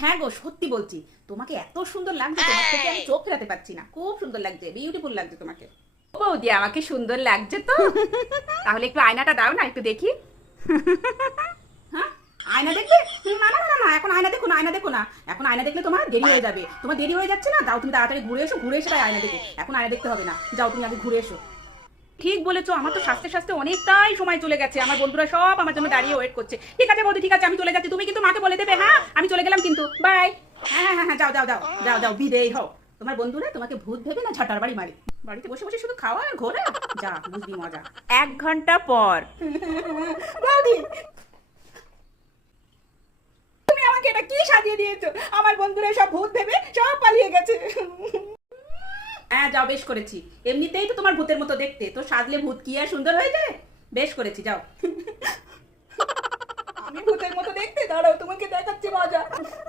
হ্যাঁ গো, সত্যি বলছি, তোমাকে এত সুন্দর লাগছে, তোমার থেকে আমি চোখ ফেরাতে পারছি না। খুব সুন্দর লাগছে, বিউটিফুল লাগছে তোমাকে। ও বৌদি, আমাকে সুন্দর লাগছে তো। তাহলে একটু আয়নাটা দাও না, একটু দেখি। হ্যাঁ, আয়না দেখবে? না না না না, এখন আয়না দেখো না, আয়না দেখো না। এখন আয়না দেখলে তোমার দেরি হয়ে যাবে, তোমার দেরি হয়ে যাচ্ছে না। যাও তুমি তাড়াতাড়ি ঘুরে এসো, ঘুরে এসে তাই আয়না দেখো। এখন আয়না দেখতে হবে না, যাও তুমি আগে ঘুরে এসো। ঠিক বলেছো, আমার তো সাজতে সাজতে অনেকটাই সময় চলে গেছে। আমার বন্ধুরা সব আমার জন্য দাঁড়িয়ে ওয়েট করছে। ঠিক আছে বৌদি, ঠিক আছে, আমি চলে যাচ্ছি। তুমি কিন্তু মাকে বলে দেবে। হ্যাঁ, আমি চলে গেলাম কিন্তু, বাই। হ্যাঁ হ্যাঁ হ্যাঁ, যাও যাও যাও যাও যাও, বিদেয় হও। তোমার বন্ধুরা তোমাকে ভূত ভেবে না ঝাঁটার বাড়ি মারে। বাড়িতে বসে বসে শুধু খাওয়া আর ঘোরা। যা, বুঝবি মজা। 1 ঘন্টা পর। বৌদি, তুমি আমাকে এটা কি সাজিয়ে দিয়েছো? আমার বন্ধুরা সব ভূত ভেবে সব পালিয়ে গেছে। হ্যাঁ, যাও, বেশ করেছি। এমনিতেই তো তোমার ভূতের মতো দেখতে, তো সাজলে ভূত কি আর সুন্দর হয়ে যায়? বেশ করেছি, যাও। আমি ভূতের মতো দেখতে, দাঁড়াও তোমাকে দেখাচ্ছি মজা।